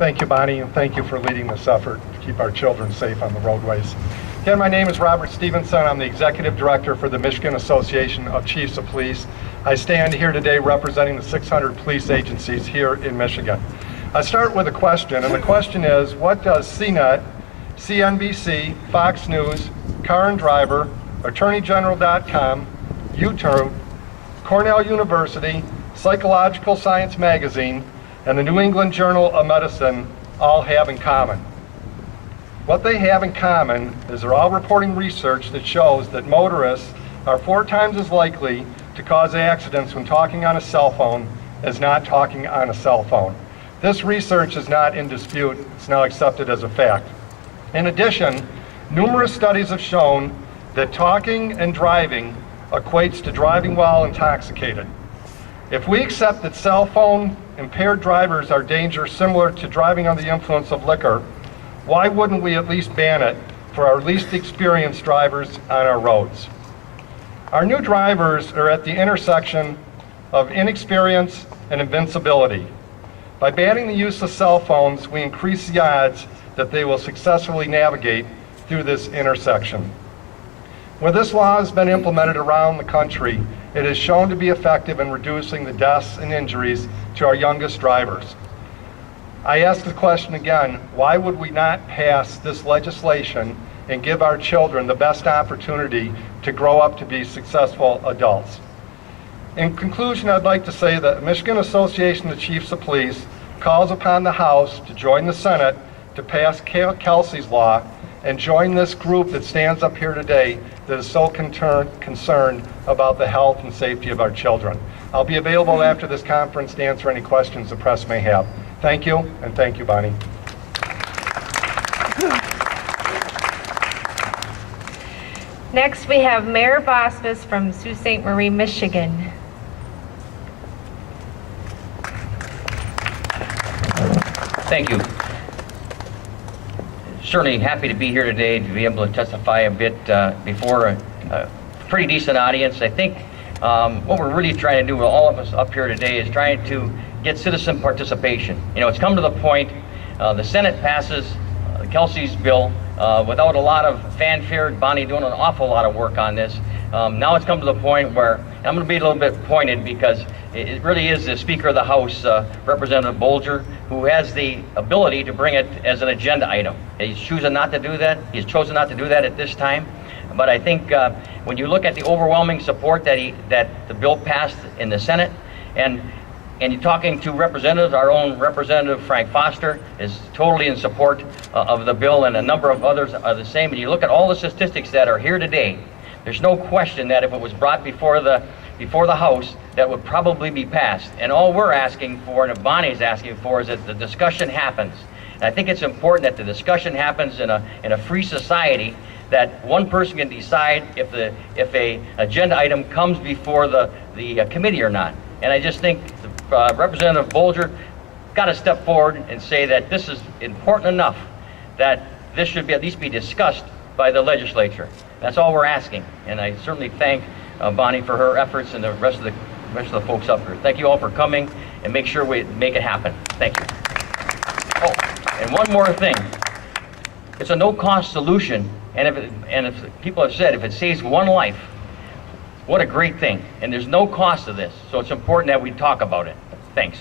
Thank you, Bonnie, and thank you for leading this effort to keep our children safe on the roadways. Again, my name is Robert Stevenson. I'm the Executive Director for the Michigan Association of Chiefs of Police. I stand here today representing the 600 police agencies here in Michigan. I start with a question, and the question is, what does CNET, CNBC, Fox News, Car and Driver, AttorneyGeneral.com, YouTube, Cornell University, Psychological Science Magazine, and the New England Journal of Medicine all have in common? What they have in common is they're all reporting research that shows that motorists are 4 times as likely to cause accidents when talking on a cell phone as not talking on a cell phone. This research is not in dispute. It's now accepted as a fact. In addition, numerous studies have shown that talking and driving equates to driving while intoxicated. If we accept that cell phone impaired drivers are dangerous similar to driving under the influence of liquor, why wouldn't we at least ban it for our least experienced drivers on our roads? Our new drivers are at the intersection of inexperience and invincibility. By banning the use of cell phones, we increase the odds that they will successfully navigate through this intersection. When this law has been implemented around the country, it is shown to be effective in reducing the deaths and injuries to our youngest drivers. I ask the question again, why would we not pass this legislation and give our children the best opportunity to grow up to be successful adults? In conclusion, I'd like to say that the Michigan Association of Chiefs of Police calls upon the House to join the Senate to pass Kelsey's law and join this group that stands up here today that is so concerned about the health and safety of our children. I'll be available after this conference to answer any questions the press may have. Thank you, and thank you, Bonnie. Next, we have Mayor Bosbous from Sault Ste. Marie, Michigan. Thank you. Certainly happy to be here today to be able to testify a bit before a pretty decent audience. I think what we're really trying to do with all of us up here today is trying to get citizen participation. You know, it's come to the point, the Senate passes Kelsey's bill without a lot of fanfare. Bonnie doing an awful lot of work on this. Now it's come to the point where I'm going to be a little bit pointed because it really is the Speaker of the House, Representative Bolger, who has the ability to bring it as an agenda item. He's chosen not to do that. He's chosen not to do that at this time. But I think when you look at the overwhelming support that the bill passed in the Senate, and you're talking to representatives, our own Representative Frank Foster is totally in support of the bill, and a number of others are the same. And you look at all the statistics that are here today, there's no question that if it was brought before the House, that would probably be passed. And all we're asking for, and Bonnie's asking for, is that the discussion happens. And I think it's important that the discussion happens in a free society, that one person can decide if a agenda item comes before the committee or not. And I just think Representative Bolger got to step forward and say that this is important enough that this should be at least be discussed by the legislature. That's all we're asking. And I certainly thank Bonnie for her efforts and the rest of the folks up here. Thank you all for coming, and make sure we make it happen. Thank you. Oh, and one more thing. It's a no-cost solution, and if people have said if it saves one life, what a great thing. And there's no cost to this, so it's important that we talk about it. Thanks.